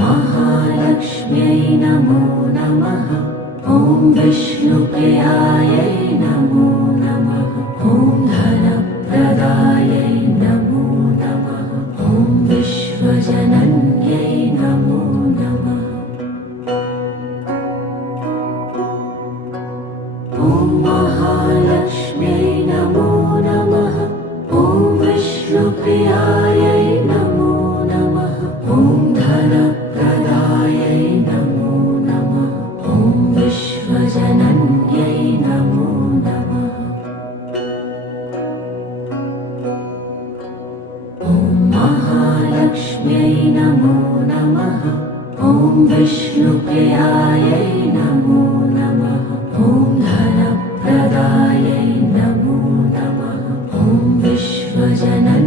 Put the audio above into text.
महालक्ष्म्यै नमो नमः। ॐ विष्णुप्रियायै नमो नमः। ॐ धनप्रदायै नमो नमः। ॐ विश्वजनन्यै नमो नमः। ॐ महालक्ष्म्यै नमो नमः। ॐ विष्णुप्रियायै नमो नमः। ॐ धनप्रदायै नमो नमः। ॐ विश्वजनन्यै नमो नमः। ॐ महालक्ष्म्यै नमो नमः। ॐ विष्णुप्रियायै नमो नमः। ॐ धनप्रदायै नमो नमः। ॐ विश्वजनन्यै